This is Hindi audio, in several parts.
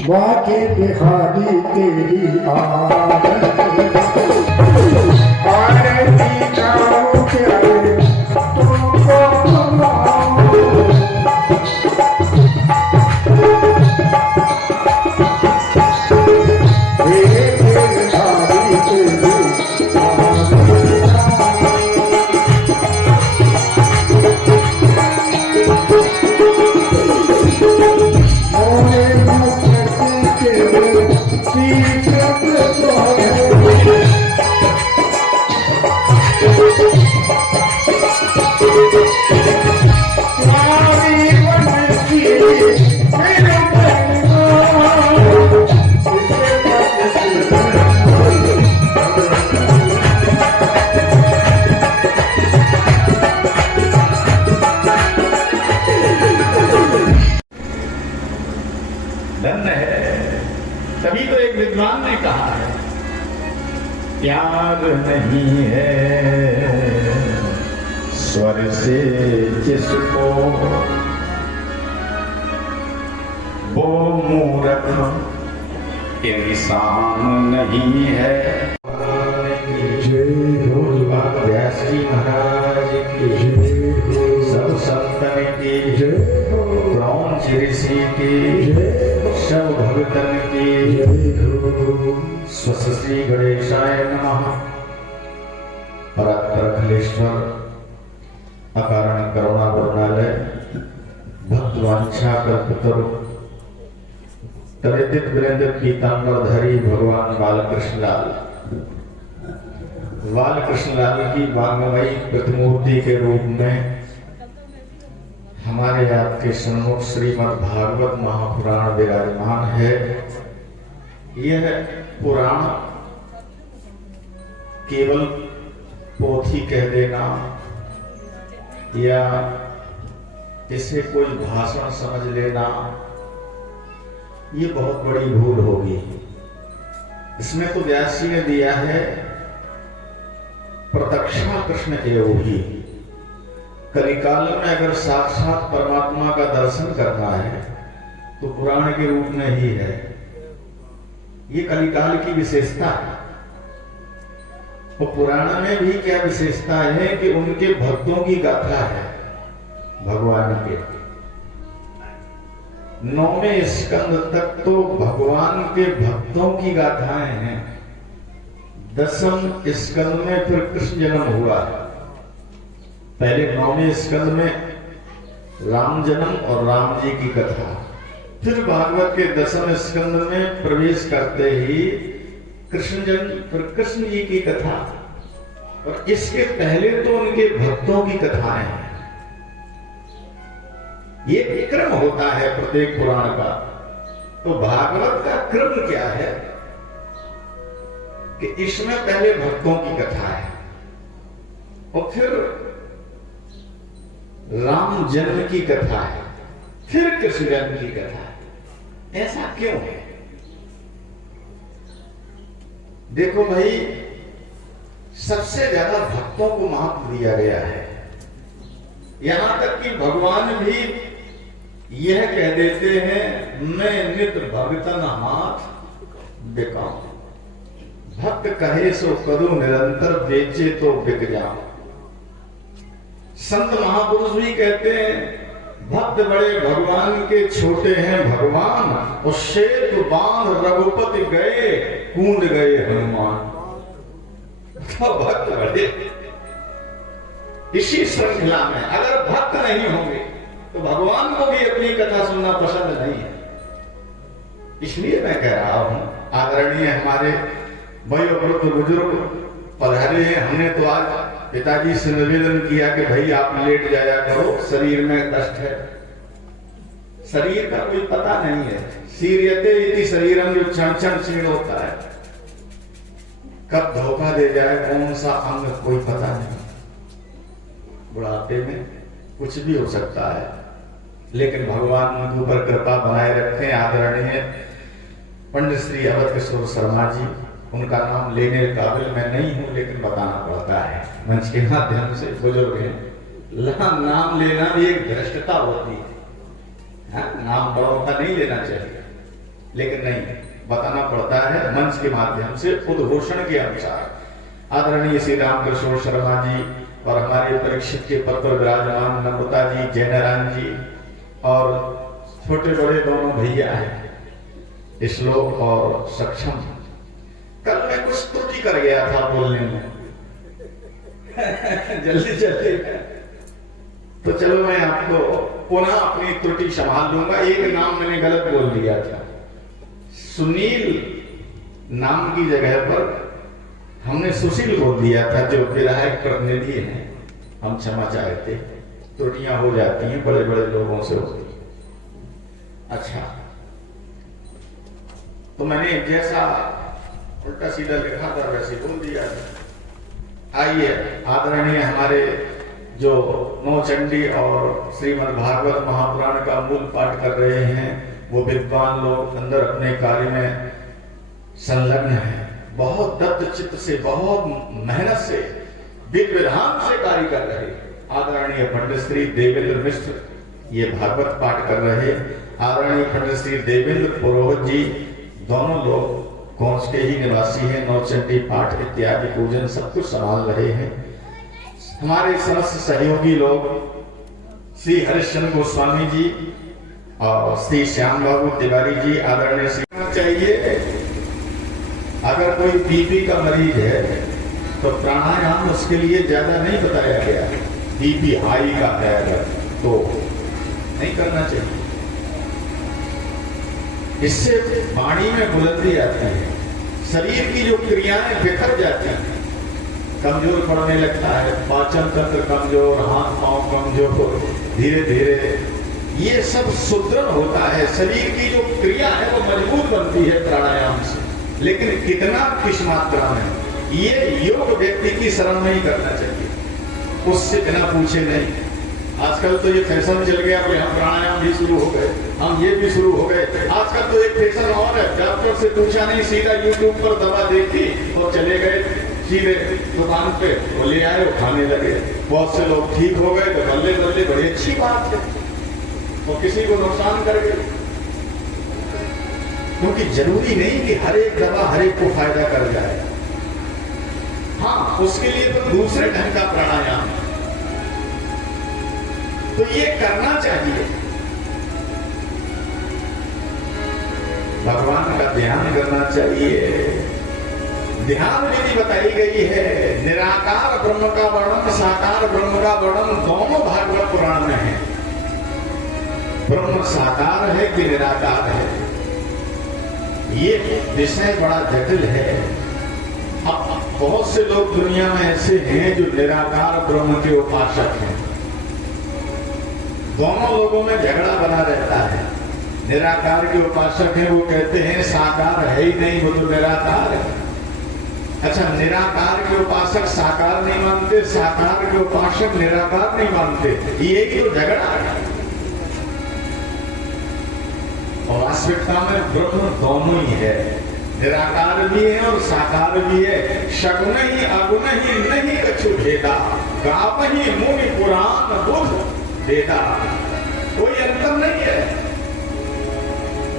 बाके बिहारी तेरी आरती गाऊं प्यारे तुमको धन्य है। तभी तो एक विद्वान ने कहा है, प्यार नहीं है स्वर से जिसको वो मूर्ख इंसान नहीं है। जय हो व्यास जी महाराज की जय हो सब संतन की जय हो ब्रह्म ऋषि की जय हो सब भगतन की जय हो स्वस्ति श्री गणेशाय नमः। परात्पर अखिलेश्वर अकारण करुणा करुणालय भक्तवांछा कल्पतरु तरितित वीरेंद्र पीतांबरधारी भगवान बालकृष्ण लाल बालकृष्ण लाल की वांगमयी प्रतिमूर्ति के रूप में हमारे आपके सन्मुख श्रीमद् भागवत महापुराण विराजमान है। यह पुराण केवल पोथी कह देना या इसे कोई भाषण समझ लेना, ये बहुत बड़ी भूल होगी। इसमें तो व्यास जी ने दिया है प्रत्यक्षा कृष्ण एवं ही। कलिकाल में अगर साक्षात परमात्मा का दर्शन करना है तो पुराण के रूप में ही है। ये कलिकाल की विशेषता है। और पुराण में भी क्या विशेषता है कि उनके भक्तों की गाथा है। भगवान के 9वें स्कंद तक तो भगवान के भक्तों की गाथाएं हैं। 10वें स्कंद में फिर कृष्ण जन्म हुआ। पहले 9वें स्कंद में राम जन्म और राम जी की कथा, फिर भागवत के 10वें स्कंद में प्रवेश करते ही कृष्ण जन्म, फिर कृष्ण जी की कथा, और इसके पहले तो उनके भक्तों की कथाएं हैं। ये क्रम होता है प्रत्येक पुराण का। तो भागवत का क्रम क्या है कि इसमें पहले भक्तों की कथा है और फिर राम जन्म की कथा है, फिर कृष्ण जन्म की कथा है। ऐसा क्यों है? देखो भाई, सबसे ज्यादा भक्तों को महत्व दिया गया है। यहां तक कि भगवान भी यह कह देते हैं, मैं नित भगतन हाथ बिकाऊं। भक्त कहे सो करूं निरंतर, बेचे तो बिक जाऊं। संत महापुरुष भी कहते हैं, भक्त बड़े भगवान के छोटे हैं भगवान, और सेतु बांध रघुपति गए, कूद गए हनुमान। तो भक्त बड़े। इसी श्रृंखला में अगर भक्त नहीं होंगे तो भगवान को भी अपनी कथा सुनना पसंद नहीं है। इसलिए मैं कह रहा हूं, आदरणीय हमारे वयोवृद्ध बुजुर्ग पधारे हैं। हमने तो आज पिताजी से निवेदन किया कि भाई आप लेट जाया करो, शरीर में कष्ट है। शरीर का कोई पता नहीं है। शीर्यते इति शरीरम, जो क्षण क्षण क्षीण होता है, कब धोखा दे जाए कौन सा अंग कोई पता नहीं। बुढ़ापे में कुछ भी हो सकता है, लेकिन भगवान उनके ऊपर कृपा बनाए रखें। आदरणीय पंडित श्री अवध किशोर शर्मा जी, उनका नाम लेने काबिल मैं नहीं हूं, लेकिन बताना पड़ता है मंच के माध्यम से। बुजुर्ग हैं, नाम लेना भी एक भ्रष्टता होती है। नाम बड़ों का नहीं लेना चाहिए। लेकिन नहीं, बताना पड़ता है मंच के माध्यम से, उद्घोषण के अनुसार। आदरणीय श्री रामकृष्ण शर्मा जी और हमारे परीक्षित के पद पर विराजमान नम्रता जी, जयनारायण जी और छोटे बड़े दोनों भैया हैं, श्लोक और सक्षम। कल मैं कुछ त्रुटि कर गया था बोलने में जल्दी जल्दी, तो चलो मैं आपको पुनः अपनी त्रुटि संभाल लूंगा। एक नाम मैंने गलत बोल दिया था, सुनील नाम की जगह पर हमने सुशील बोल दिया था, जो विधायक प्रतिनिधि हैं। हम क्षमा चाहते, त्रुटियां हो जाती हैं, बड़े बड़े लोगों से होती है। अच्छा, तो मैंने जैसा उल्टा सीधा लिखा था वैसे बोल दिया। आइए, आदरणीय हमारे जो नौचंडी और श्रीमद् भागवत महापुराण का मूल पाठ कर रहे हैं, वो विद्वान लोग अंदर अपने कार्य में संलग्न हैं। बहुत दत्त चित्त से, बहुत मेहनत से, विधि विधान से कार्य कर रहे। आदरणीय पंडित श्री देवेंद्र मिश्र ये भागवत पाठ कर रहे। आदरणीय पंडित श्री देवेंद्र पुरोहित जी, दोनों लोग कौंस के ही निवासी हैं, नौचंडी पाठ इत्यादि पूजन सब कुछ संभाल रहे हैं। हमारे समस्त सहयोगी लोग श्री हरिश्चंद्र गोस्वामी जी और श्री श्याम बाबू तिवारी जी, आदरणीय श्री चाहिए। अगर कोई बीपी का मरीज है तो प्राणायाम उसके लिए ज्यादा नहीं बताया गया। बीपी हाई का है अगर तो नहीं करना चाहिए, इससे वाणी में बुलंदी आती है, शरीर की जो क्रियाएं बिखर जाती हैं, कमजोर पड़ने लगता है, पाचन तंत्र कमजोर, हाथ पांव कमजोर, धीरे धीरे ये सब सुदृढ़ होता है। शरीर की जो क्रिया है वो मजबूत बनती है प्राणायाम से। लेकिन कितना, किस मात्रा में, ये योग व्यक्ति की शरण में ही करना चाहिए, उससे बिना पूछे नहीं। आजकल तो ये फैशन चल गया, हम प्राणायाम भी शुरू हो गए, हम ये भी शुरू हो गए। आजकल तो एक फैशन और है, डॉक्टर से पूछा नहीं, सीधा यूट्यूब पर दवा देखी और चले गए सीधे दुकान पे, वो ले आए, वो खाने लगे। बहुत से लोग ठीक हो गए तो बल्ले बल्ले, बड़ी अच्छी बात है, वो किसी को नुकसान कर गए। क्योंकि जरूरी नहीं कि हर एक दवा हर एक को फायदा कर जाए। हाँ, उसके लिए तो दूसरे ढंग का प्राणायाम है, तो ये करना चाहिए। भगवान का ध्यान करना चाहिए। ध्यान विधि बताई गई है। निराकार ब्रह्म का वर्णन, साकार ब्रह्म का वर्णन दोनों भागवत पुराण में है। ब्रह्म साकार है कि निराकार है, ये विषय बड़ा जटिल है। अब बहुत से लोग दुनिया में ऐसे हैं जो निराकार ब्रह्म के उपासक हैं। दोनों लोगों में झगड़ा बना रहता है। निराकार के उपासक हैं, वो कहते हैं साकार है ही नहीं, वो तो निराकार है। अच्छा, निराकार के उपासक साकार नहीं मानते, साकार के उपासक निराकार नहीं मानते, ये ही तो झगड़ा है। और वास्तविकता में ब्रह्म दोनों ही है, निराकार भी है और साकार भी है। सगुण ही अगुण ही नहीं कछु भेदा, गाव ही मुनि पुराण बुध भेदा, कोई अंतर नहीं है।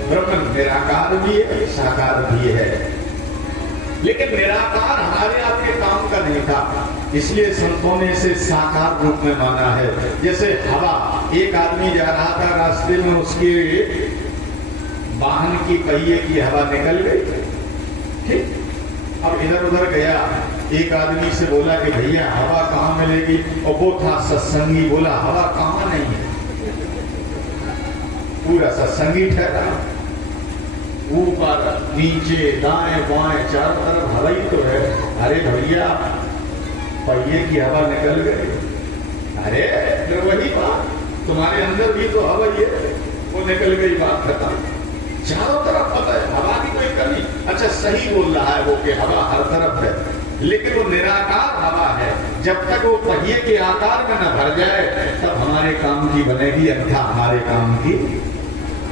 ब्रह्म निराकार भी है, साकार भी है। लेकिन निराकार हमारे आपके काम का नहीं था, इसलिए संतों ने इसे साकार रूप में माना है। जैसे हवा, एक आदमी जा रहा था रास्ते में, उसके वाहन की पहिए की हवा निकल गई, ठीक। अब इधर उधर गया, एक आदमी से बोला कि भैया हवा कहाँ मिलेगी, और वो था सत्संगी, बोला हवा कहाँ नहीं है। पूरा सत्संगी ठहरा, ऊपर नीचे दाएं बाएं चारों तरफ हवा ही तो है। अरे भैया पहिए की हवा निकल गई। अरे फिर वही बात, तुम्हारे अंदर भी तो हवा ही है, वो निकल गई, बात खत्म। चारों तरफ हवा है, हवा की कोई कमी। अच्छा, सही बोल रहा है वो कि हवा हर तरफ है, लेकिन वो निराकार हवा है। जब तक वो पहिए के आकार में न भर जाए तब हमारे काम की बनेगी, अन्यथा हमारे काम की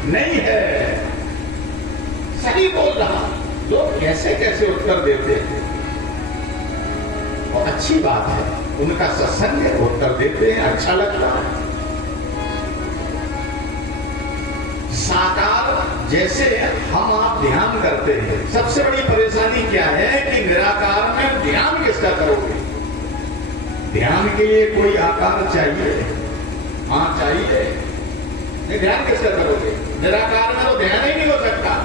नहीं है। सही बोल रहा, लोग कैसे कैसे उत्तर देते हैं, और अच्छी बात है, उनका सत्संग है, उत्तर देते हैं, अच्छा लगता है। साकार जैसे हम आप ध्यान करते हैं, सबसे बड़ी परेशानी क्या है कि निराकार में ध्यान किसका करोगे? ध्यान के लिए कोई आकार चाहिए, हाँ चाहिए, नहीं ध्यान किसका करोगे? निराकार में तो ध्यान ही नहीं हो सकता।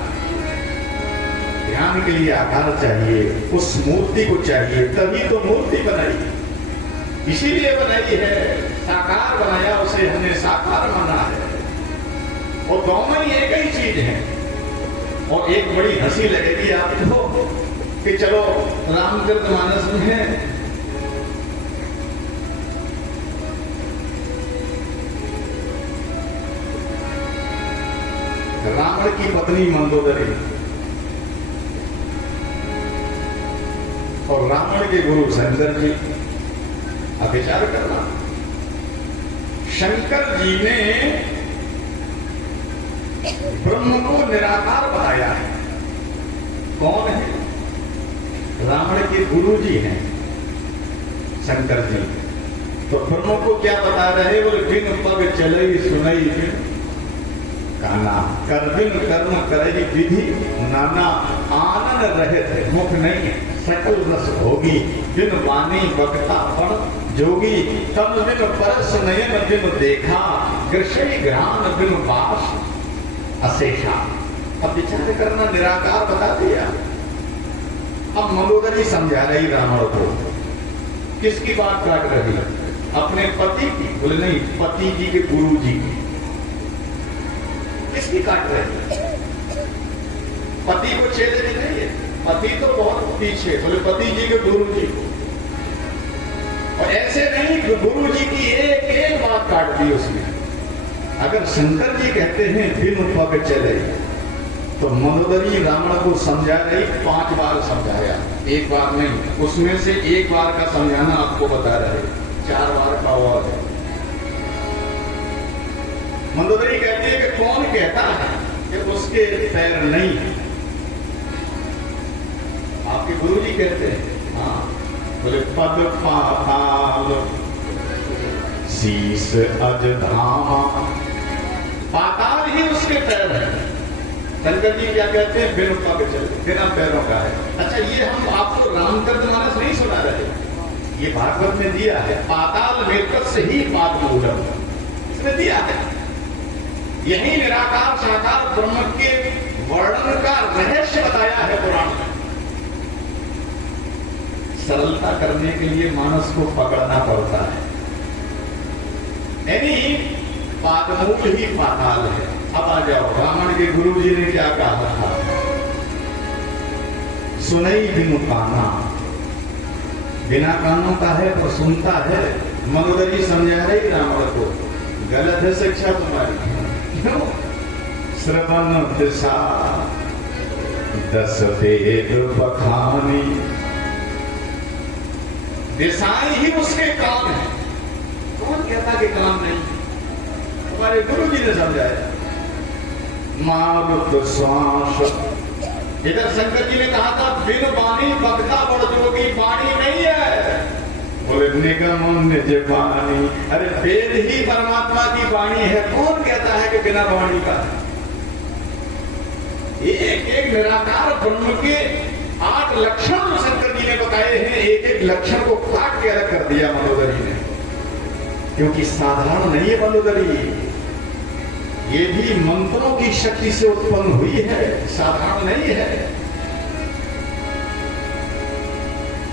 ध्यान के लिए आकार चाहिए, उस मूर्ति को चाहिए, तभी तो मूर्ति बनाई, इसीलिए बनाई है, साकार बनाया उसे हमने, साकार माना है। और दोनों ही एक ही चीज है। और एक बड़ी हंसी लगेगी आपको कि चलो रामचरितमानस में रावण की पत्नी मंदोदरी और रावण के गुरु शंकर जी, अब विचार करना, शंकर जी ने ब्रह्म को निराकार बनाया है। कौन है? रावण के गुरु जी हैं शंकर जी। तो ब्रह्म को क्या बता रहे? बोले बिन पग चलई सुनई बिन काना, कर बिन कर्म करई विधि नाना, आनंद रहित मुख नहीं सकल रस भोगी, बिन वाणी वक्ता पण जोगी, तब बिन परस नयन बिन देखा, कृषि ग्राम बिन बास अशेषा। अब विचार करना, निराकार बता दिया। अब मंदोदरी समझा रही रावण को, किसकी बात काट रही? अपने पति की? बोले नहीं, पति जी के गुरु जी की। किसकी काट रही? पति को छेद नहीं है, पति तो बहुत पीछे, बोले पति जी के गुरु जी को। और ऐसे नहीं, गुरु जी की एक एक बात काट दी उसने। अगर शंकर जी कहते हैं बिन पग चले, तो मंदोदरी रावण को समझा रही, 5 बार समझाया, एक बार नहीं। उसमें से एक बार का समझाना आपको बता रहे, 4 बार का और है। मंदोदरी कहती है कि कौन कहता है कि उसके पैर नहीं है? आपके गुरु जी कहते हैं, हाँ। बोले पद पाताल शीस अज धामा, पाताल ही उसके पैर है। शंकर जी क्या कहते हैं? बिन पग चले, बिना पैरों का है। अच्छा, ये हम आपको रामचरितमानस नहीं सुना रहे, ये भागवत में दिया है। पाताल वेद से ही पाद मूलम इसमें दिया है। यही निराकार साकार ब्रह्म के वर्णन का रहस्य बताया है पुराण में। सरलता करने के लिए मानस को पकड़ना पड़ता है, यानी पादमूल ही पाताल है। अब आ जाओ, रावण के गुरु जी ने क्या कहा था? सुनई बिनु काना, बिना कानों का है तो सुनता है। मंदोदरी समझा रही रावण को, गलत है शिक्षा तुम्हारी। क्यों? श्रवण दिशा 10 वेद बखानी, दिशाएं ही उसके काम है। कौन कहता कि काम नहीं? हमारे गुरु जी ने समझाया। मारुत श्वास, इधर शंकर जी ने कहा था बिन वाणी वक्ता बड़ जोगी, वाणी नहीं है। बोले निगम निज वाणी, अरे वेद ही परमात्मा की वाणी है। कौन कहता है कि बिना वाणी का? एक एक निराकार ब्रह्म के 8 लक्षण जो शंकर जी ने बताए हैं, एक एक लक्षण को काट के अलग कर दिया मंदोदरी ने, क्योंकि साधारण नहीं है मंदोदरी। ये भी मंत्रों की शक्ति से उत्पन्न हुई है, साधारण नहीं है।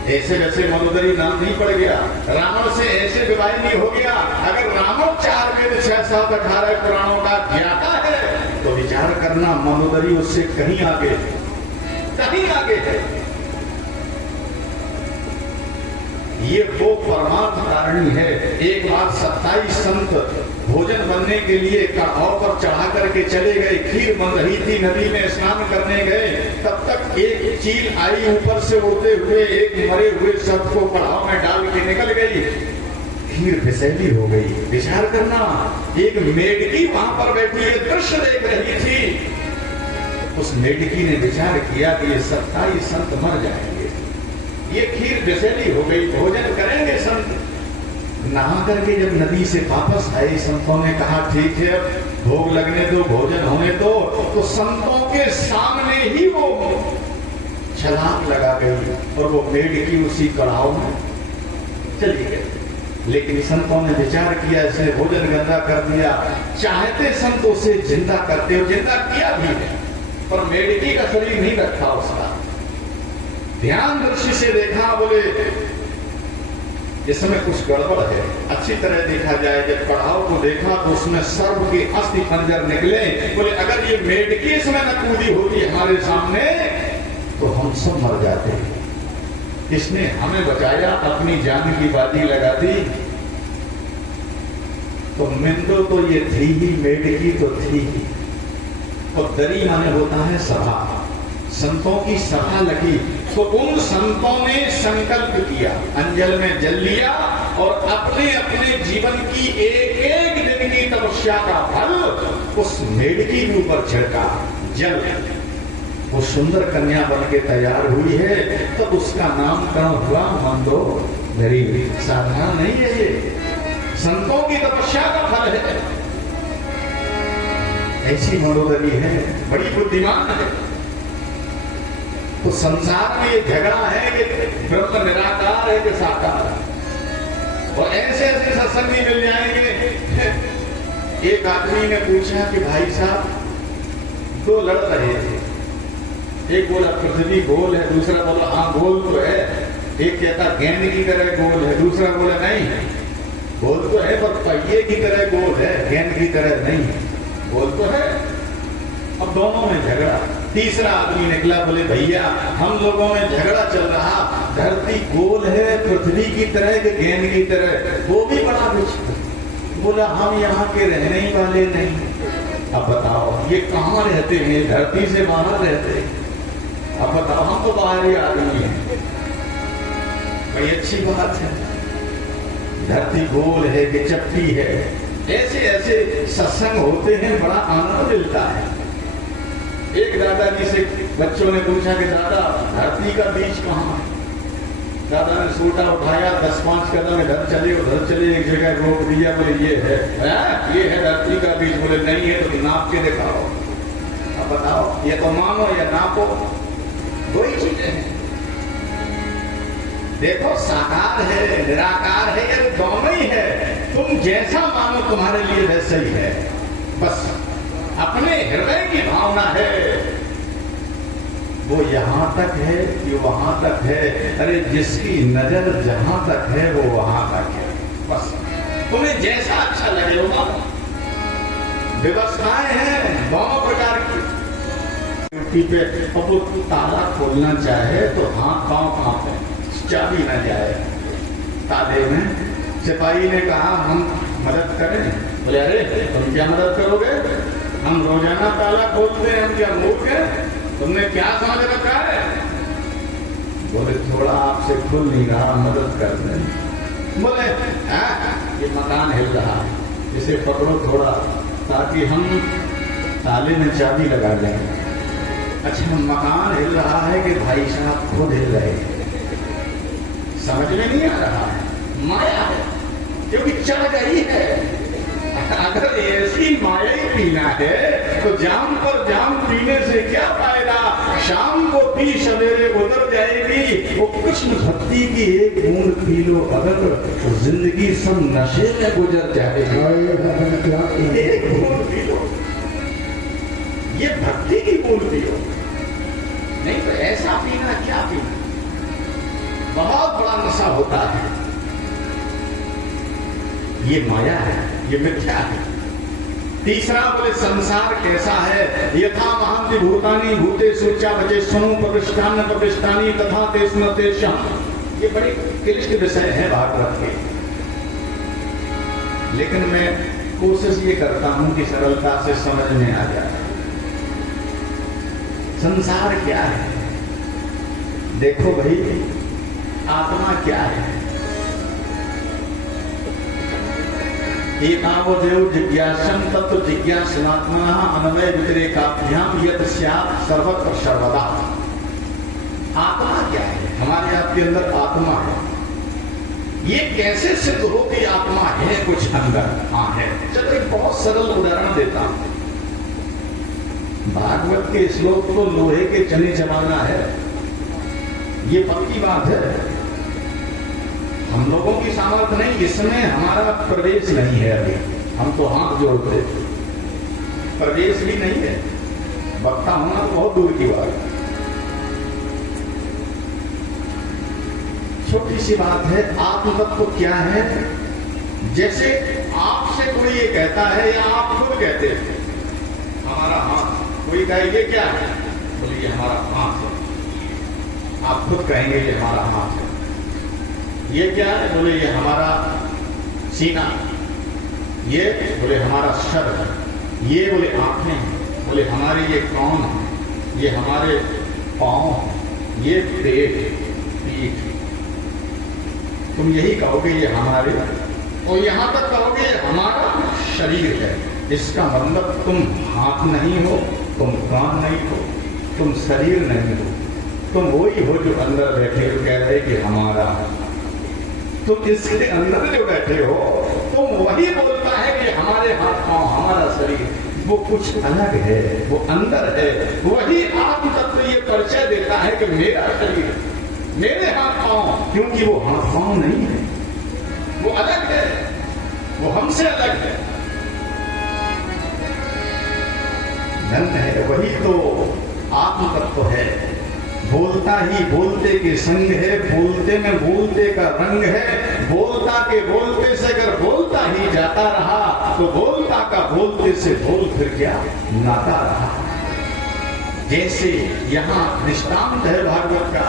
ऐसे वैसे मंदोदरी नाम नहीं पड़ गया, रावण से ऐसे विवाह नहीं हो गया। अगर रावण 4 वेद 6 7 18 पुराणों का ज्ञाता है तो विचार करना, मंदोदरी उससे कहीं आगे है। ये वो परमार्थ कारिणी है। एक बार 27 संत भोजन बनने के लिए कढ़ाव पर चढ़ा करके चले गए, खीर बन रही थी, नदी में स्नान करने गए, तब तक एक चील आई ऊपर से उड़ते हुए, एक मरे हुए सर्प को कढ़ाव में डाल के निकल गई, खीर फिसैली हो गई। विचार करना, एक मेढकी वहां पर बैठी है, दृश्य देख रही थी। उस मेढकी ने विचार किया कि ये 27 संत मर जाएंगे, ये खीर फिसैली हो गई, भोजन करेंगे संत। नहा करके जब नदी से वापस आए, संतों ने कहा ठीक है, भोग लगने दो, भोजन होने दो। तो संतों के सामने ही वो छलांग लगा गई और वो मेढकी उसी कड़ाव में चली गई। लेकिन संतों ने विचार किया, इसने भोजन गंदा कर दिया, चाहते संत उसे जिंदा करते, जिंदा किया भी है, पर मेढकी का शरीर नहीं रखा उसका। ध्यान दृष्टि से देखा, बोले इसमें कुछ गड़बड़ है। अच्छी तरह देखा जाए, जब कड़ाव को देखा तो उसमें सर्व के अस्थि पंजर निकले। बोले अगर ये मेढकी इसमें न कूदी होती हमारे सामने तो हम सब मर जाते। इसने हमें बचाया, अपनी जान की बाजी लगा दी। तो मिंदो तो ये थी ही, मेढकी तो थी ही। और दरी माने होता है सभा, संतों की सभा लगी। तो उन संतों ने संकल्प किया, अंजल में जल लिया और अपने अपने जीवन की एक एक दिन की तपस्या का फल उस मेढकी के ऊपर छिड़का। जल वो सुंदर कन्या बन के तैयार हुई है, तब तो उसका नामकरण हुआ मंदोदरी। साधारण नहीं है ये, संतों की तपस्या का फल है। ऐसी मंदोदरी है, बड़ी बुद्धिमान है। तो संसार में ये झगड़ा है कि ब्रह्म निराकार है कि साकार है, और ऐसे ऐसे सत्संगी मिल जाएंगे। एक आदमी ने पूछा कि भाई साहब दो लड़ रहे थे, एक बोला पृथ्वी गोल है, दूसरा बोला हाँ गोल तो है। एक कहता गेंद की तरह गोल है, दूसरा बोला नहीं गोल तो है पर पहिए की तरह गोल है, गेंद की तरह नहीं, गोल तो है। अब दोनों में झगड़ा। तीसरा आदमी निकला, बोले भैया हम लोगों में झगड़ा चल रहा, धरती गोल है पृथ्वी की तरह कि गेंद की तरह, वो भी बड़ा कुछ। बोला हम यहाँ के रहने ही वाले नहीं। अब बताओ ये कहाँ रहते हैं, धरती से बाहर रहते। अब बताओ हम तो बाहरी आदमी हैं। बड़ी अच्छी बात है, धरती गोल है कि चपटी है। ऐसे ऐसे सत्संग होते हैं, बड़ा आनंद मिलता है। एक दादाजी से बच्चों ने पूछा कि दादा धरती का बीज कहाँ है? दादा ने सूटा उठाया, 10-5 कदम इधर चले उधर चले, एक जगह रोक दिया, बोले ये है धरती का बीज। बोले नहीं है तो नाप के दिखाओ। अब बताओ ये तो मानो या नापो, वही चीजें हैं। देखो साकार है निराकार है, ये दोनों ही है। तुम जैसा मानो तुम्हारे लिए वैसा ही है। बस अपने हृदय की भावना है, वो यहां तक है कि वहां तक है। अरे जिसकी नजर जहां तक है वो वहां तक है। बस तुम्हें जैसा अच्छा लगे वो मानो। व्यवस्थाएं हैं दोनों प्रकार की। पे अब वो ताला खोलना चाहे तो हाथ पांव कांपे, चाबी न जाए ताले में। सिपाही ने कहा हम मदद करें। बोले अरे तुम क्या मदद करोगे, हम रोजाना ताला खोलते हैं, हम क्या मूर्ख हैं, तुमने क्या समझ रखा है? बोले थोड़ा आपसे खुल नहीं रहा, मदद कर दें। बोले ये मकान हिल रहा है, इसे पकड़ो थोड़ा ताकि हम ताले में चाबी लगा दें। अच्छा मकान हिल रहा है कि भाई साहब खुद हिल रहे हैं, समझ में नहीं आ रहा है। माया है क्योंकि चढ़ गई है। अगर ऐसी माया ही पीना है तो जाम पर जाम पीने से क्या फायदा? शाम को पी सवेरे उतर जाएगी। वो कृष्ण भक्ति की एक बूंद पी लो अगर तो जिंदगी सब नशे में गुजर जाएगी। एक बूंद पी लो, ये भक्ति की बूंद पी लो, नहीं तो ऐसा पीना क्या पीना, बहुत बड़ा नशा होता है। ये माया है, ये मिथ्या है। तीसरा बोले संसार कैसा है? यथा महांति भूतानि भूतेषु च वचेष्वनु प्रतिष्ठान प्रतिष्ठानी तथा तेषु तेषां। ये बड़े क्लिष्ट विषय है भागवत के, लेकिन मैं कोशिश ये करता हूं कि सरलता से समझ में आ जाए। संसार क्या है? देखो भाई आत्मा क्या है? एतावदेव जिज्ञासं तत्व जिज्ञासनात्मनः अनवय व्यतिरेकाभ्याम यत् स्यात् सर्वत्र सर्वदा। आत्मा क्या है? हमारे आपके अंदर आत्मा है। ये कैसे सिद्ध हो कि आत्मा है कुछ अंदर? हाँ है। चलो एक बहुत सरल उदाहरण देता हूं। भागवत के श्लोक तो लोहे के चने चबाना है, ये पक्की बात है। हम लोगों की सामर्थ्य नहीं, इसमें हमारा प्रवेश नहीं है। अभी हम तो हाथ जोड़ते, प्रवेश भी नहीं है। वक्ता होना तो बहुत दूर की बात है। छोटी सी बात है, आत्मतत्व क्या है? जैसे आपसे कोई ये कहता है या आप खुद कहते हैं हमारा हाथ, कोई कहे ये क्या है, बोले ये हमारा हाथ है। आप खुद कहेंगे ये हमारा हाथ है। ये क्या है, बोले ये हमारा सीना, ये बोले हमारा सर, ये बोले आंखें, बोले हमारे ये कान, ये हमारे पांव, ये पेट, पीठ। तुम यही कहोगे ये हमारे, और यहां तक कहोगे ये हमारा शरीर है। इसका मतलब तुम हाथ नहीं हो, तुम कान नहीं हो, तुम शरीर नहीं हो, तुम वही हो जो अंदर बैठे हो कह रहे कि हमारा। तुम इसके अंदर जो बैठे हो, तुम वही बोलता है कि हमारे हाथ पांव, हमारा शरीर। वो कुछ अलग है, वो अंदर है। वही आत्म तत्व ये परिचय देता है कि मेरा शरीर, मेरे हाथ पांव, क्योंकि वो हाथ पांव नहीं है, वो अलग है, वो हमसे अलग है। धन है, वही तो आत्म तत्व है। बोलता ही बोलते के संग है, बोलते में बोलते का रंग है। बोलता के बोलते से अगर बोलता ही जाता रहा तो बोलता का बोलते से बोल फिर क्या नाता रहा। जैसे यहाँ दृष्टांत है भागवत का।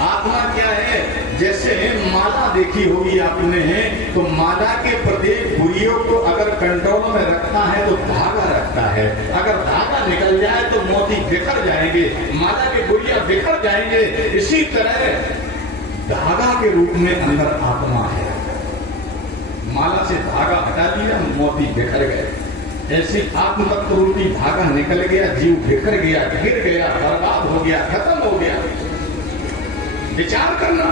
आत्मा क्या है? जैसे माला देखी होगी आपने, तो माला के प्रत्येक बुरियों को अगर कंट्रोल में रखता है तो धागा रखता है। अगर धागा निकल जाए तो मोती बिखर जाएंगे, माला के बुरिया बिखर जाएंगे। इसी तरह धागा के रूप में अंदर आत्मा है। माला से धागा हटा दिया, मोती बिखर गए। ऐसी आत्म तत्व रूपी धागा निकल गया, जीव बिखर गया, गिर गया, बर्बाद हो गया, खत्म हो गया। विचार करना,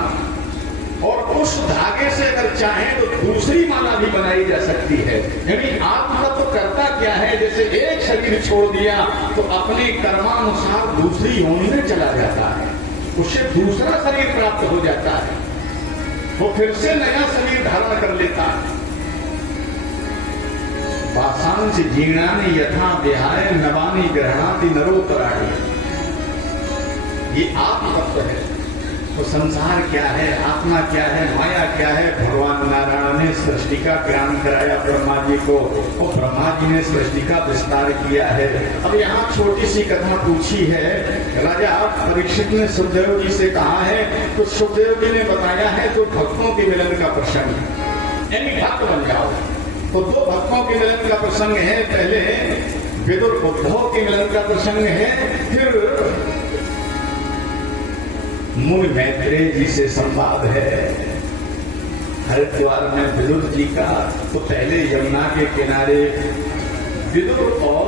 और उस धागे से अगर चाहें तो दूसरी माला भी बनाई जा सकती है। यानी आत्मा तो करता क्या है, जैसे एक शरीर छोड़ दिया तो अपने कर्मानुसार दूसरी योनि में चला जाता है, उससे दूसरा शरीर प्राप्त हो जाता है, वो फिर से नया शरीर धारण कर लेता है। पाषांच जीर्णानि यथा विहाय नवानि ग्रहणाति नरोपराणि। ये आत्म तत्व है। तो संसार क्या है, आत्मा क्या है, माया क्या है? भगवान नारायण ने सृष्टि का ज्ञान कराया ब्रह्मा जी को, और ब्रह्मा जी ने सृष्टि का विस्तार किया है। अब यहाँ छोटी सी कथा पूछी है। राजा परीक्षित ने सुखदेव जी से कहा है, तो सुखदेव जी ने बताया है तो भक्तों के मिलन का प्रसंग, यानी भक्त बन जाओ। तो दो भक्तों के मिलन का प्रसंग है। पहले विदुर उद्धव के मिलन का प्रसंग है, फिर मुनि मैत्रेय जी से संवाद है। हरिद्वार में विदुर जी का, तो पहले यमुना के किनारे विदुर और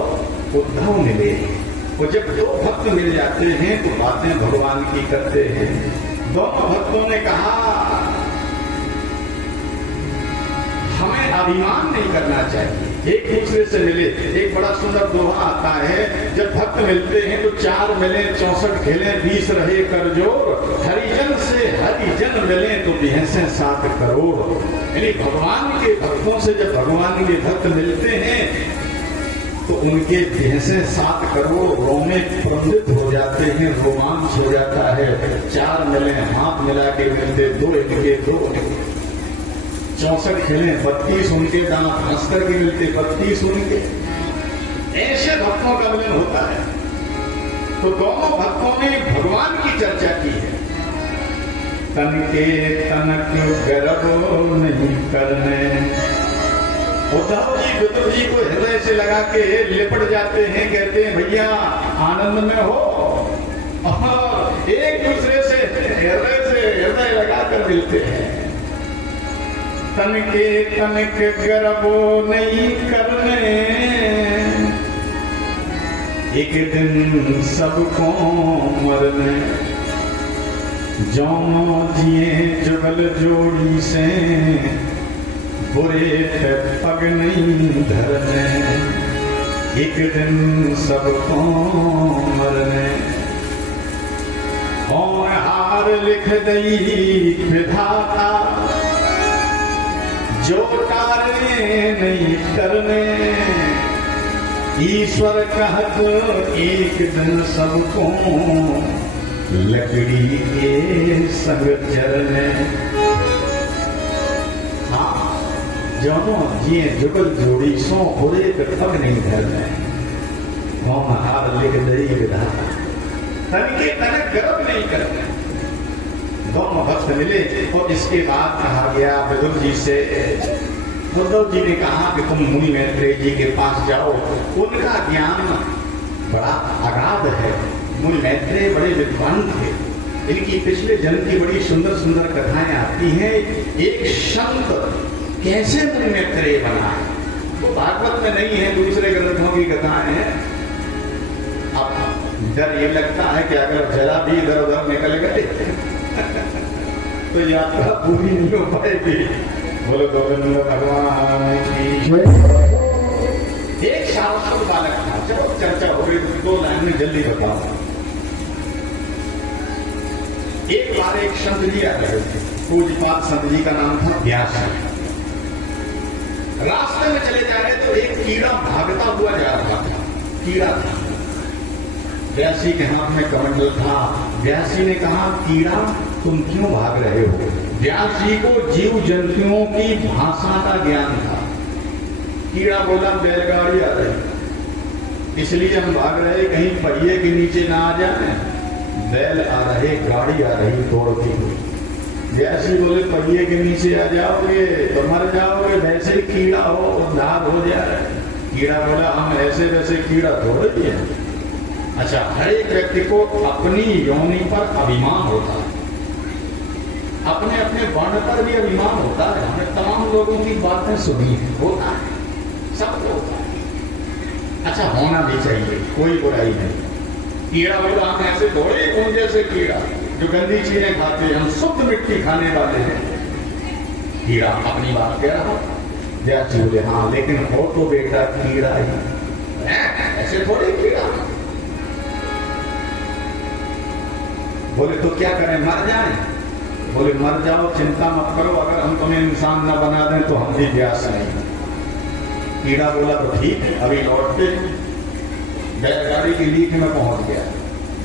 उद्धव मिले। और जब दो भक्त मिल जाते हैं तो बातें भगवान की करते हैं। दोनों भक्तों ने कहा हमें अभिमान नहीं करना चाहिए, एक दूसरे से मिले। एक बड़ा सुंदर दोहा आता है, जब भक्त मिलते हैं तो 4 मिले 64 खेले 20 रहे करजोर। हरिजन से हरिजन मिले तो बिहसे 7 करोड़। यानी भगवान के भक्तों से जब भगवान के भक्त मिलते हैं तो उनके बिहसे 7 करोड़ रोमे प्रबंधित हो जाते हैं, रोमांच हो जाता है। 4 मिले हाथ मिला के मिलते, 2 इनके 2, 64 खेले 32 उनके, दांत हंस करके मिलते 32 उनके। ऐसे भक्तों का मिलन होता है। तो दोनों भक्तों ने भगवान की चर्चा की है। तन के तनक गर्भ नहीं करने। उद्धव जी विदुर जी को हृदय से लगा के लिपट जाते हैं, कहते हैं भैया आनंद में हो, और एक दूसरे से हृदय लगाकर मिलते हैं। तन के तनक गर्भो नहीं करने, एक दिन सबको मरने। जौनो जिए जुगल जोड़ी से, बुरे पे पग नहीं धरने। एक दिन सबको मरने और हार लिख दई विधाता, जो टारने नहीं करने ईश्वर कहत एक दिन सबको लकड़ी के संग जरने। हाँ जनो जिए जुगल जोड़ी सो होरे पग नहीं धरने, कौन हार लिख दई विधाता, तनिके तनक गर्व नहीं करने। दोनों भक्त मिले और इसके बाद कहा गया विदुर जी से, उद्धव जी ने कहा कि तुम मुनि मैत्रेय जी के पास जाओ, उनका ज्ञान बड़ा अगाध है। मुनि मैत्रेय बड़े विद्वान थे, इनकी पिछले जन्म की बड़ी सुंदर सुंदर कथाएं आती हैं। एक संत कैसे मुनि मैत्रेय बना है वो भागवत में नहीं है, दूसरे ग्रंथों की कथाएं हैं। अब डर ये लगता है कि अगर जरा भी इधर उधर निकल गए तो यात्रा पूरी नहीं हो पाएगी। बोलो गोविंद भगवान की जय। एक शास्त्र बालक था, चलो चर्चा हो गई तो 2 लाइन में जल्दी बताओ। एक बार एक संत जी आ रहे थे, पूज्यपाद संत जी का नाम था व्यास। रास्ते में चले जा रहे तो एक कीड़ा भागता हुआ जा रहा था, कीड़ा था। व्यासी के हाथ में कमंडल था। व्यासी ने कहा कीड़ा तुम क्यों भाग रहे हो? व्यास जी को जीव जंतुओं की भाषा का ज्ञान था। कीड़ा बोला बैलगाड़ी आ रही, इसलिए हम भाग रहे, कहीं पहिए के नीचे ना आ जाए। बैल आ रहे, गाड़ी आ रही दौड़ती हुई। व्यासी बोले पहिए के नीचे आ जाओगे तो मर जाओगे, वैसे ही कीड़ा हो उद्धार हो जाए। कीड़ा बोला हम ऐसे वैसे कीड़ा थोड़े ही है। अच्छा, हर एक व्यक्ति को अपनी योनि पर अभिमान होता है, अपने अपने वर्ण पर भी अभिमान होता है। हमने तमाम लोगों की बातें सुनी है, होता है, सबको होता है। अच्छा, होना भी चाहिए, कोई बुराई नहीं। कीड़ा बोला हम ऐसे थोड़े ऊंचे से कीड़ा जो गंदी चीजें खाते हैं, हम शुद्ध मिट्टी खाने वाले हैं। कीड़ा अपनी बात कह रहा। व्यास जी बोले हाँ, लेकिन हो तो बेटा कीड़ा ही, ऐसे थोड़े कीड़ा। बोले तो क्या करें, मर जाएं? बोले मर जाओ, चिंता मत करो, अगर हम तुम्हें इंसान न बना दें तो हम भी व्यास नहीं। कीड़ा बोला तो ठीक है, अभी लौटते बैलगाड़ी की लीक में पहुंच गया,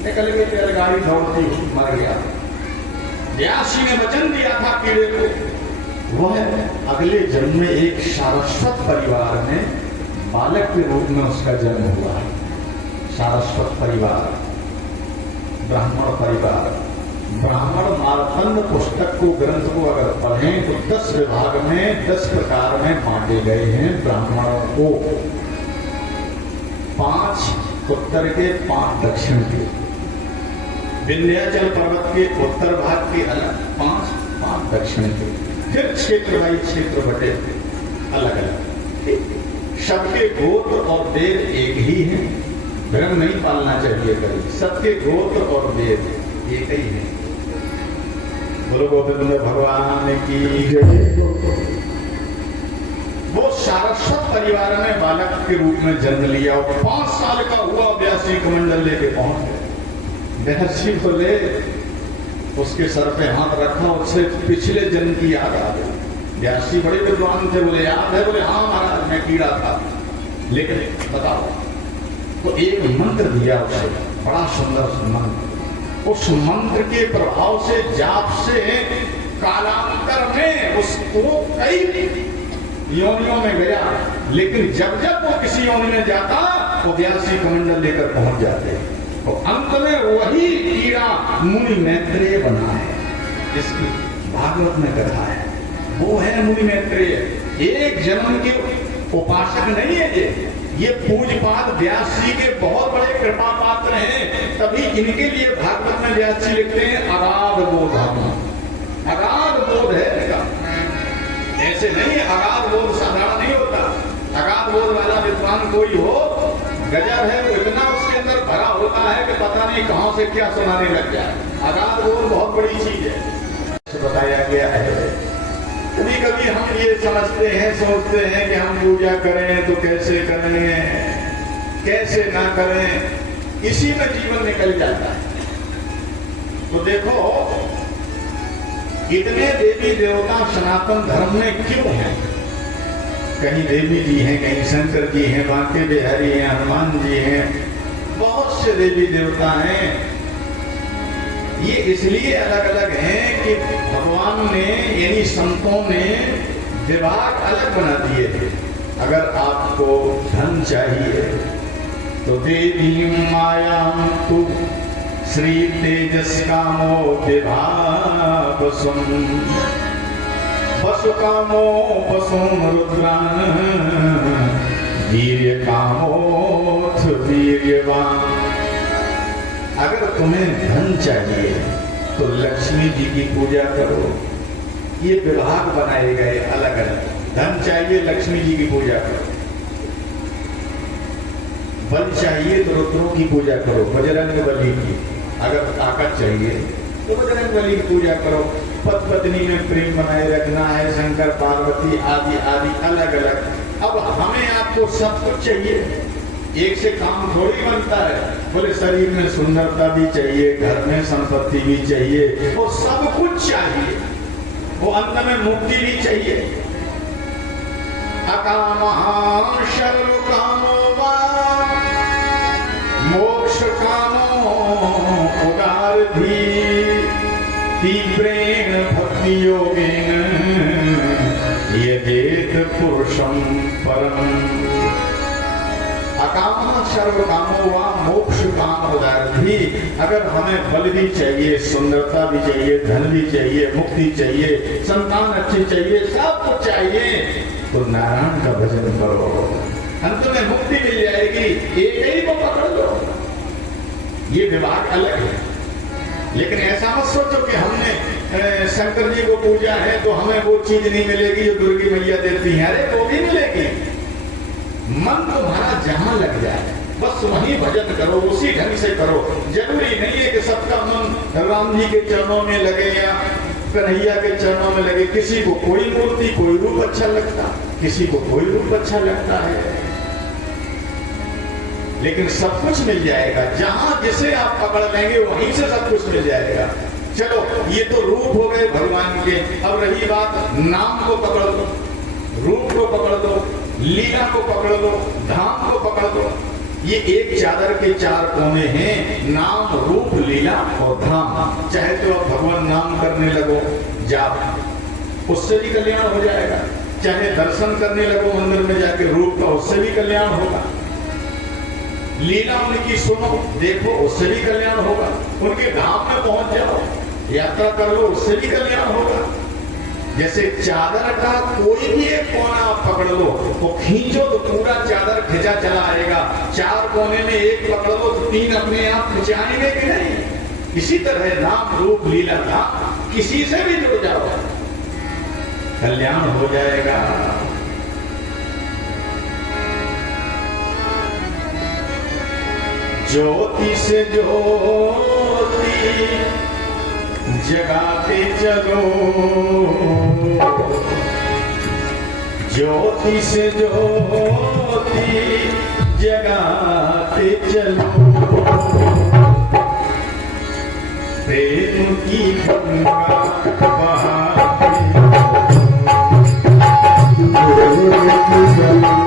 निकल गई बैलगाड़ी दौड़ती, मर गया। व्यास जी ने वचन दिया था कीड़े को, वह अगले जन्म में एक सारस्वत परिवार में बालक के रूप में उसका जन्म हुआ। सारस्वत परिवार, ब्राह्मण परिवार। ब्राह्मण मार्तंड पुस्तक को, ग्रंथ को अगर पढ़ें तो 10 विभाग में 10 प्रकार में बांटे गए हैं ब्राह्मणों को। 5 उत्तर के, 5 दक्षिण के। विंध्याचल पर्वत के उत्तर भाग के अलग 5 दक्षिण के। फिर क्षेत्र वाई क्षेत्र बटे अलग अलग। सबके गोत्र और वेद एक ही है, भ्रम नहीं पालना चाहिए कभी। सबके गोत्र और वेद एक ही है। बोलो गोविंद भगवान की जय। वो सारस्वत परिवार में बालक के रूप में जन्म लिया और 5 साल का हुआ, व्यासी कमंडल लेके पहुंच गए। व्यासी को ले उसके सर पे हाथ रखा, उससे पिछले जन्म की याद आ गई। व्यासी बड़े विद्वान थे, बोले याद है? बोले हाँ महाराज, मैं कीड़ा था। लेकिन बताओ, तो एक मंत्र दिया उसे, बड़ा सुंदर मंत्र। उस मंत्र के प्रभाव से, जाप से कालांतर में उसको कई योनियों में गया, लेकिन जब जब वो किसी योनि में जाता वो व्यासी कमंडल लेकर पहुंच जाते। तो अंत में वही कीड़ा मुनि मैत्रेय बना है, जिसकी भागवत में कथा है। वो है मुनि मैत्रेय। एक जन्म के उपासक नहीं है ये पूज्यपाद व्यास जी के बहुत बड़े कृपा पात्र हैं। तभी इनके लिए भागवत में व्यास जी लिखते हैं अगाध बोध। अगाध बोध है इनका, ऐसे नहीं, अगाध बोध साधारण नहीं होता। अगाध बोध वाला विद्वान कोई हो, गजब है, वो इतना उसके अंदर भरा होता है कि पता नहीं कहां से क्या सुनाने लग जाए। अगाध बोध बहुत बड़ी चीज है, बताया गया है। कभी कभी हम ये समझते हैं, सोचते हैं कि हम पूजा करें तो कैसे करें, कैसे ना करें, इसी में जीवन निकल जाता है। तो देखो इतने देवी देवता सनातन धर्म में क्यों हैं? कहीं देवी जी हैं, कहीं शंकर जी हैं, बांके बिहारी हैं, हनुमान जी हैं, बहुत से देवी देवता हैं। ये इसलिए अलग अलग हैं कि भगवान ने यानी संतों ने विभाग अलग बना दिए थे। अगर आपको धन चाहिए तो देवी मायां तु श्री तेजस कामो विभाग सुन, वसु कामो वसुम रुद्रान, वीर्य कामोथ वीर्यवान। अगर तुम्हें धन चाहिए तो लक्ष्मी जी की पूजा करो। ये विभाग बनाए गए अलग अलग। धन चाहिए लक्ष्मी जी की पूजा करो, बल चाहिए तो रुद्रों की पूजा करो, बजरंग बली की। अगर ताकत चाहिए तो बजरंग बली की पूजा करो। पति पत्नी में प्रेम बनाए रखना है, शंकर पार्वती आदि आदि अलग अलग। अब हमें आपको सब कुछ चाहिए, एक से काम थोड़ी बनता है। बोले शरीर में सुंदरता भी चाहिए, घर में संपत्ति भी चाहिए, वो सब कुछ चाहिए, वो अंत में मुक्ति भी चाहिए। अकामः सर्व कामो वा मोक्ष कामो उदारधी, तीव्रेण भक्ति योगेन यजेत पुरुषं परम। अकाम सर्व कामो वा मोक्ष काम उदारधी। अगर हमें बल भी चाहिए, सुंदरता भी चाहिए, धन भी चाहिए, मुक्ति चाहिए, संतान अच्छी चाहिए, सब कुछ चाहिए, तो नारायण का भजन करो, अंत में मुक्ति मिल जाएगी। एक ही को पकड़ लो। ये विभाग अलग है, लेकिन ऐसा मत सोचो कि हमने शंकर जी को पूजा है तो हमें वो चीज नहीं मिलेगी जो दुर्गी मैया देती है। अरे वो भी मिलेगी। मन तुम्हारा जहां लग जाए बस वहीं भजन करो, उसी ढंग से करो। जरूरी नहीं है कि सबका मन राम जी के चरणों में लगे या कन्हैया के चरणों में लगे। किसी को कोई मूर्ति कोई रूप अच्छा लगता, किसी को कोई रूप अच्छा लगता है, लेकिन सब कुछ मिल जाएगा। जहां जिसे आप पकड़ लेंगे वहीं से सब कुछ मिल जाएगा। चलो ये तो रूप हो गए भगवान के। अब रही बात नाम को पकड़ लो, रूप को पकड़ लो, लीला को पकड़ लो, धाम को पकड़ लो। ये एक चादर के चार कोने हैं, नाम रूप लीला और धाम। चाहे तो आप भगवान नाम करने लगो जाप, उससे भी कल्याण हो जाएगा। चाहे दर्शन करने लगो मंदिर में जाके रूप का, उससे भी कल्याण होगा। लीला उनकी सुनो देखो, उससे भी कल्याण होगा। उनके धाम में पहुंच जाओ, यात्रा कर लो, उससे भी कल्याण होगा। जैसे चादर का कोई भी एक कोना आप पकड़ लो, वो खींचो तो पूरा चादर खिंचा चला आएगा। चार कोने में एक पकड़ लो तो तीन अपने आप खिंचाएंगे कि नहीं। इसी तरह नाम रूप लीला था, किसी से भी जुड़ जाओ कल्याण हो जाएगा। ज्योति से ज्योति जगाते चलो, ज्योति से ज्योति जगाते चलो, प्रेम की गंगा बहाते ज्योति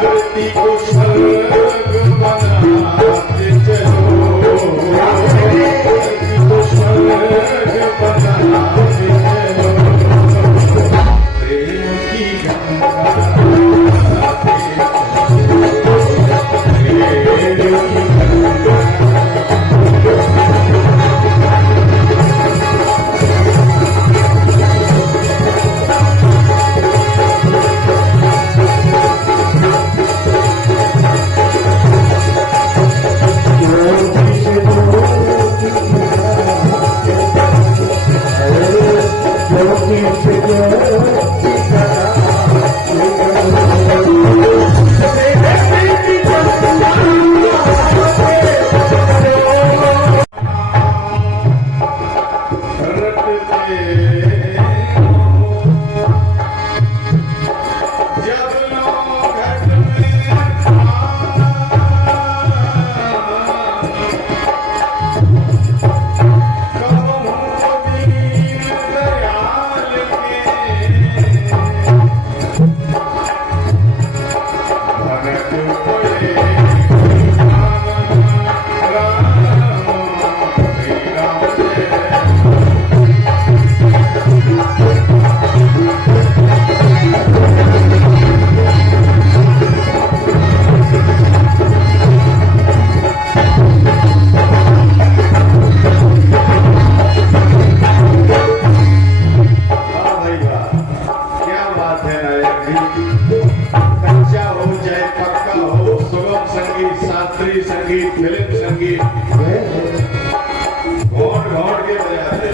धरती को स्वर्ग बना मृदंगी घोट घोट के बजाते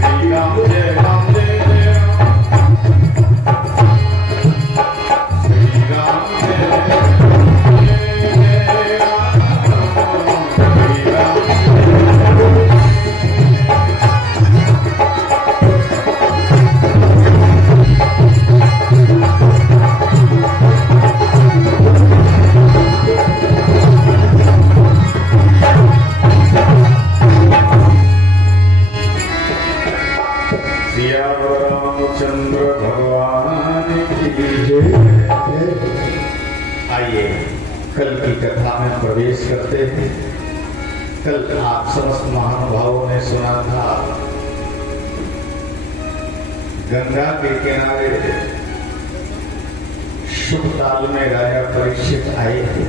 श्री राम जय राम जय जय राम श्री राम जय जय राम श्री राम रामचंद्र भगवान की जय। आइए कल की कथा में प्रवेश करते हैं। कल आप समस्त महानुभावों ने सुना था, गंगा के किनारे शुभ काल में राजा परीक्षित आए थे।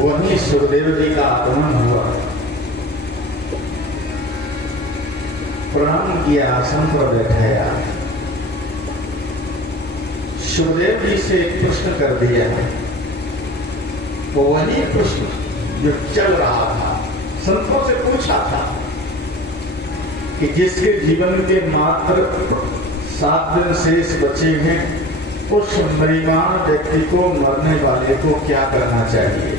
वहीं सुखदेव जी का आगमन हुआ। प्रणाम किया, आसन पर बैठाया। सुखदेव जी से एक प्रश्न कर दिया, वो वही प्रश्न जो चल रहा था। संतों से पूछा था कि जिसके जीवन के मात्र 7 दिन शेष बचे हैं, उस मरीमान व्यक्ति को, मरने वाले को क्या करना चाहिए।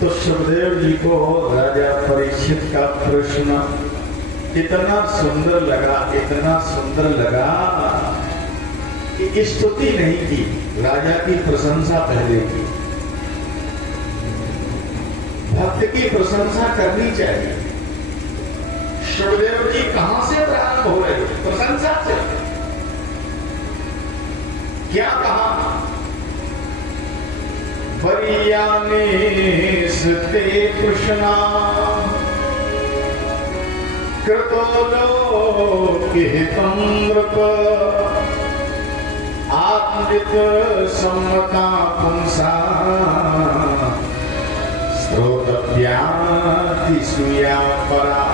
तो सुखदेव जी को राजा परीक्षित का प्रश्न इतना सुंदर लगा, इतना सुंदर लगा कि स्तुति नहीं की, राजा की प्रशंसा पहले की। भक्त की प्रशंसा करनी चाहिए। सुखदेव जी कहां से प्रारंभ हो रहे? प्रशंसा से। क्या कहा? वरियाने सते कृष्णा कृतो लोकहितं नृप आत्मजित सम्मता पुंसा श्रोतव्याति सूया परा।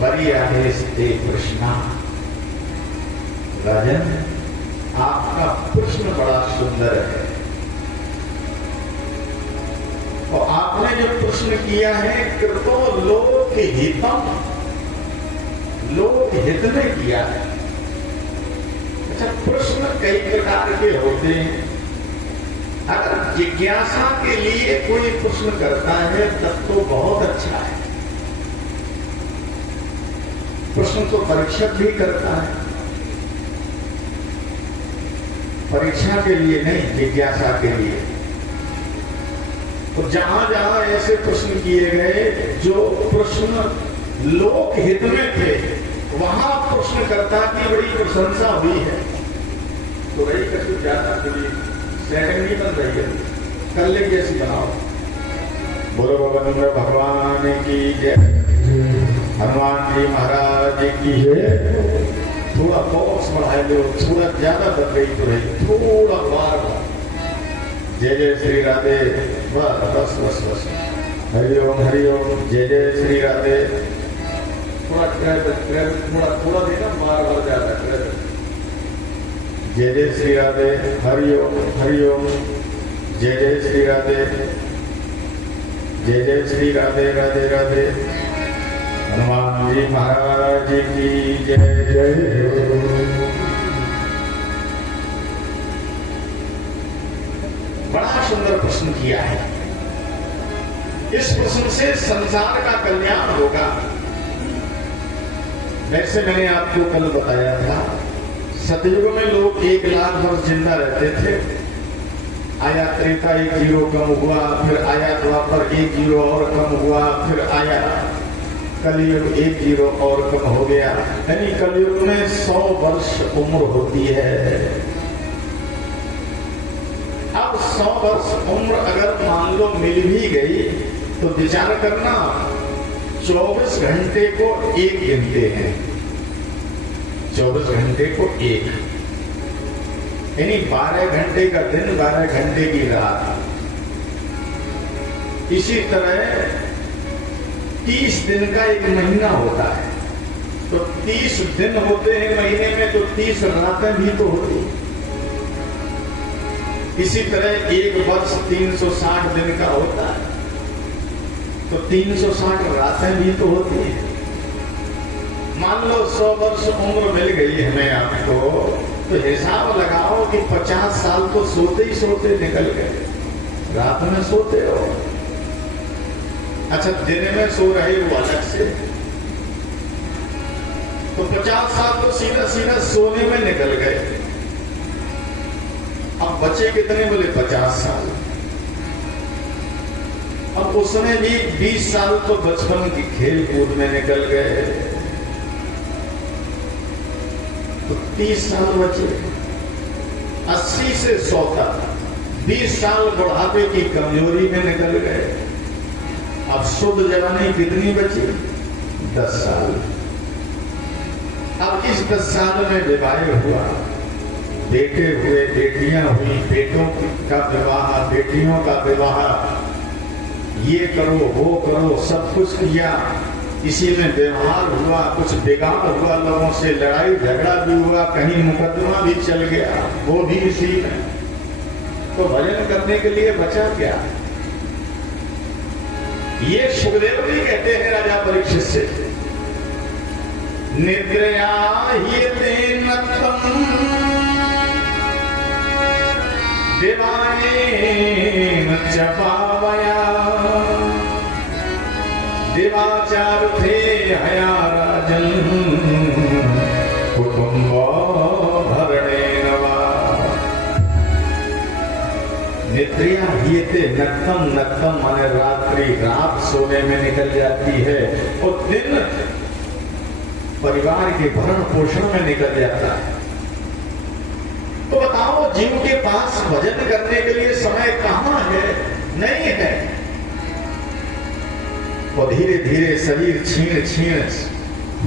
वरियाने सते कृष्णा। राजन, आपका प्रश्न बड़ा सुंदर है और आपने जो प्रश्न किया है कृतो लोक हितम, लोक हित में किया है। अच्छा, प्रश्न कई प्रकार के होते हैं। अगर जिज्ञासा के लिए कोई प्रश्न करता है तब तो बहुत अच्छा है। प्रश्न तो परीक्षक भी करता है, परीक्षा के लिए नहीं, जिज्ञासा के लिए। तो जहां जहां ऐसे प्रश्न किए गए जो प्रश्न लोक हित में थे, वहां प्रश्नकर्ता की बड़ी प्रशंसा हुई है। तो रही कभी ज्यादा सेटिंग नहीं बन रही है, कर ले जैसी बनाओ। बोलो गोविंद भगवान की जय, हनुमान जी महाराज की जय। थोड़ा बॉक्स बढ़ाए लो, थोड़ा ज्यादा बन गई तो रही, थोड़ा बार बार। जय जय श्री राधे। बस बस बस। हरिओम हरिओम। जय जय श्री राधे। थोड़ा थोड़ा देना, बार बार ज्यादा। जय जय श्री राधे। हरिओम हरिओम। जय जय श्री राधे। जय जय श्री राधे। राधे राधे। हनुमान जी महाराज की जय जय। बड़ा सुंदर प्रश्न किया है। इस प्रश्न से संसार का कल्याण होगा। वैसे मैंने आपको कल बताया था, सतयुग में लोग 1 लाख वर्ष जिंदा रहते थे। आया त्रेता 1 जीरो कम हुआ, फिर आया द्वापर 1 जीरो और कम हुआ, फिर आया कलयुग 1 जीरो और कम हो गया। यानी कलयुग में 100 वर्ष उम्र होती है। अब 100 वर्ष उम्र अगर मान लो मिल भी गई तो विचार करना, 24 घंटे को 1 गिनते हैं। 24 घंटे को 1, यानी 12 घंटे का दिन, 12 घंटे की रात। इसी तरह 30 दिन का एक महीना होता है। तो 30 दिन होते हैं महीने में, तो 30 रातें भी तो होती। इसी तरह एक वर्ष 360 दिन का होता है, तो 360 रातें भी तो होती हैं। मान लो 100 वर्ष उम्र मिल गई हमें आपको, तो हिसाब लगाओ कि 50 साल तो सोते ही सोते निकल गए। रात में सोते हो, अच्छा दिन में सो रहे हो अलग से, तो 50 साल तो सीधा सीधा सोने में निकल गए। अब बचे कितने? बोले 50 साल। अब उसमें भी 20 साल तो बचपन की खेल कूद में निकल गए, तो 30 साल बचे। 80 से 100 तक 20 साल बुढ़ापे की कमजोरी में निकल गए। अब शुद्ध जवानी कितनी बची? 10 साल। अब इस 10 साल में विवाह हुआ, बेटे हुए, बेटियां हुई, बेटों का विवाह, बेटियों का विवाह, ये करो वो करो, सब कुछ किया। इसी में व्यवहार हुआ, कुछ बिगाड़ हुआ, लोगों से लड़ाई झगड़ा भी हुआ, कहीं मुकदमा भी चल गया, वो भी इसी में। तो भजन करने के लिए बचा क्या? ये सुखदेव जी कहते हैं राजा परीक्षित से, निद्रया ह्येते नक्तम् देवायेन च पावया देवाचारुथे हया राजन् कुटुम्बो भरणेन वा। निद्रया ह्येते नक्तम्, नक्तम् माने रात्रि, रात सोने में निकल जाती है और दिन परिवार के भरण पोषण में निकल जाता है। तो बताओ जीव के पास भजन करने के लिए समय कहां है? नहीं है। और धीरे धीरे शरीर छीण छीण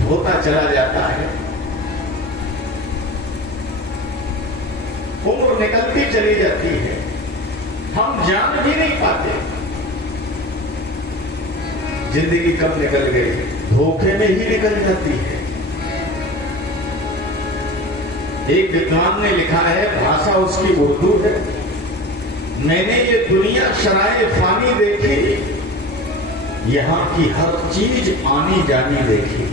होता चला जाता है, उम्र निकलती चली जाती है, हम जान भी नहीं पाते जिंदगी कब निकल गई, धोखे में ही निकल जाती है। एक विद्वान ने लिखा है, भाषा उसकी उर्दू है, मैंने ये दुनिया शराए फानी देखी, यहां की हर चीज आनी जानी देखी,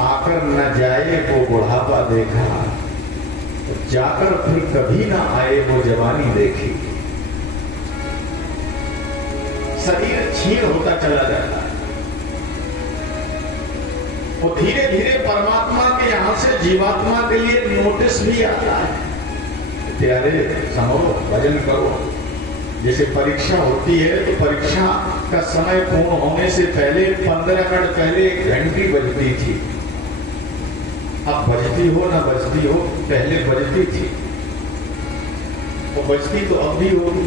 आकर न जाए वो बुढ़ापा देखा, तो जाकर फिर कभी ना आए वो जवानी देखी। शरीर क्षीण होता चला जाता है, वो धीरे धीरे परमात्मा के यहां से जीवात्मा के लिए नोटिस भी आता है, प्यारे समझो भजन करो। जैसे परीक्षा होती है तो परीक्षा का समय पूर्ण होने से पहले 15 मिनट पहले घंटी बजती थी। अब बजती हो ना बजती हो, पहले बजती थी, वो बजती तो अब भी होगी।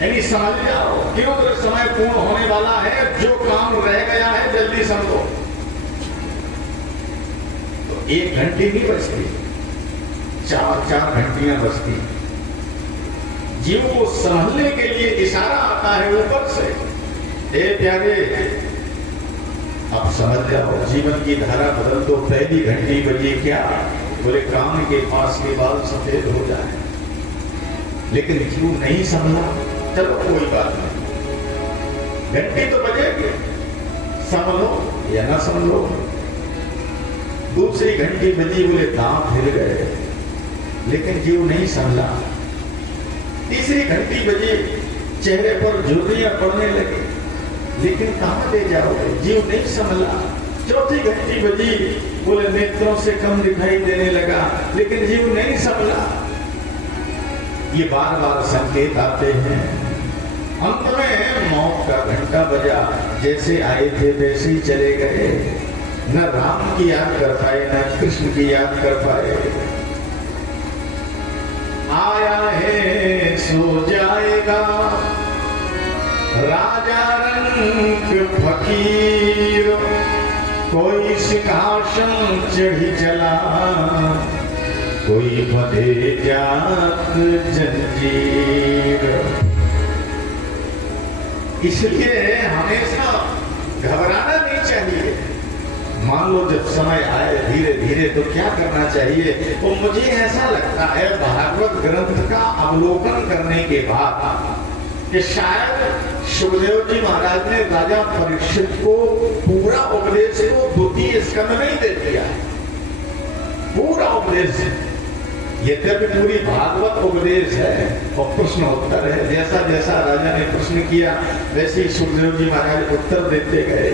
यानी समझ जाओ क्यों, तो समय पूर्ण होने वाला है, जो काम रह गया है जल्दी समझो। तो 1 घंटी नहीं बजती, 4 घंटियां बजती। जीव को संभलने के लिए इशारा आता है ऊपर से, ए प्यारे अब समझ जाओ, जीवन की धारा बदल दो। पहली घंटी बजी क्या? बोले कान के पास के बाल सफेद हो जाए, लेकिन क्यों नहीं संभला? चलो कोई बात नहीं, घंटी तो बजेगी, संभलो या ना संभलो। दूसरी घंटी बजी, बोले दांत हिल गए, लेकिन जीव नहीं संभला। तीसरी घंटी बजी, चेहरे पर झुर्रियां पड़ने लगी, लेकिन कहां ले जाओगे? जीव नहीं संभला। चौथी घंटी बजी, बोले नेत्रों से कम दिखाई देने लगा, लेकिन जीव नहीं संभला। ये बार बार संकेत आते हैं। अंत में मौत का घंटा बजा, जैसे आए थे वैसे ही चले गए, न राम की याद कर पाए न कृष्ण की याद कर पाए। आया है सो जाएगा राजा रंग फकीर, कोई सिंहासन चढ़ी चला, कोई बंधे जात जंजीर। इसलिए हमेशा घबराना नहीं मान लो जब समय आए धीरे धीरे तो क्या करना चाहिए। तो मुझे ऐसा लगता है भागवत ग्रंथ का अवलोकन करने के बाद कि शायद सुखदेव जी महाराज ने राजा परीक्षित को पूरा उपदेश को द्वितीय स्कंद में ही दे दिया, पूरा उपदेश। यद्यपि पूरी भागवत उपदेश है और प्रश्न उत्तर है, जैसा जैसा राजा ने प्रश्न किया वैसे ही सुखदेव जी महाराज उत्तर देते गए,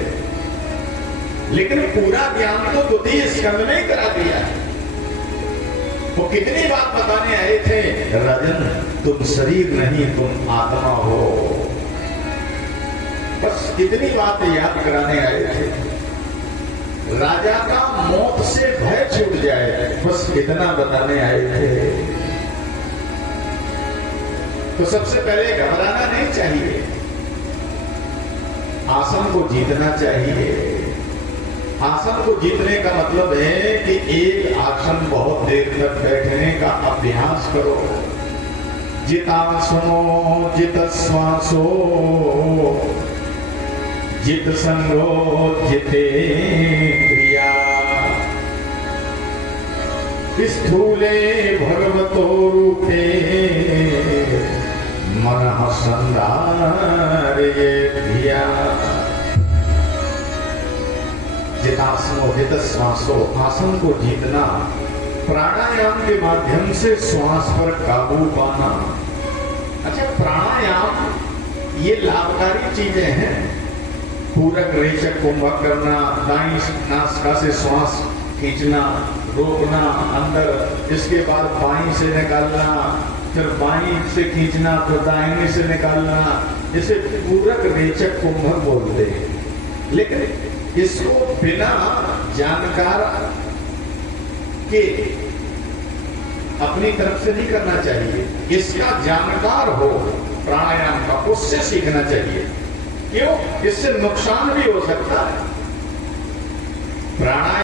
लेकिन पूरा ज्ञान तो द्वितीय स्कंद में ही करा दिया। वो कितनी बात बताने आए थे, राजन तुम शरीर नहीं तुम आत्मा हो, बस कितनी बात याद कराने आए थे। राजा का मौत से भय छूट जाए, बस इतना बताने आए थे। तो सबसे पहले घबराना नहीं चाहिए, आसन को जीतना चाहिए। आसन को जीतने का मतलब है कि एक आसन बहुत देर तक बैठने का अभ्यास करो। जितासनो जित श्वासो जित संगो जिते क्रिया स्थूले भगवतो रूपे मनः संधारये धिया। जितासनो जित श्वासो, आसन को जीतना, प्राणायाम के माध्यम से श्वास पर काबू पाना। अच्छा, प्राणायाम ये लाभकारी चीजें हैं। पूरक रेचक कुंभक करना, दाईं नासिका से श्वास खींचना, रोकना अंदर, इसके बाद बाईं से निकालना, फिर बाईं से खींचना, फिर दाहिने से निकालना, इसे पूरक रेचक कुंभक बोलते हैं। लेकिन इसको बिना जानकार के अपनी तरफ से नहीं करना चाहिए। इसका जानकार हो प्राणायाम का, उससे सीखना चाहिए। क्यों? इससे नुकसान भी हो सकता है। प्राणायाम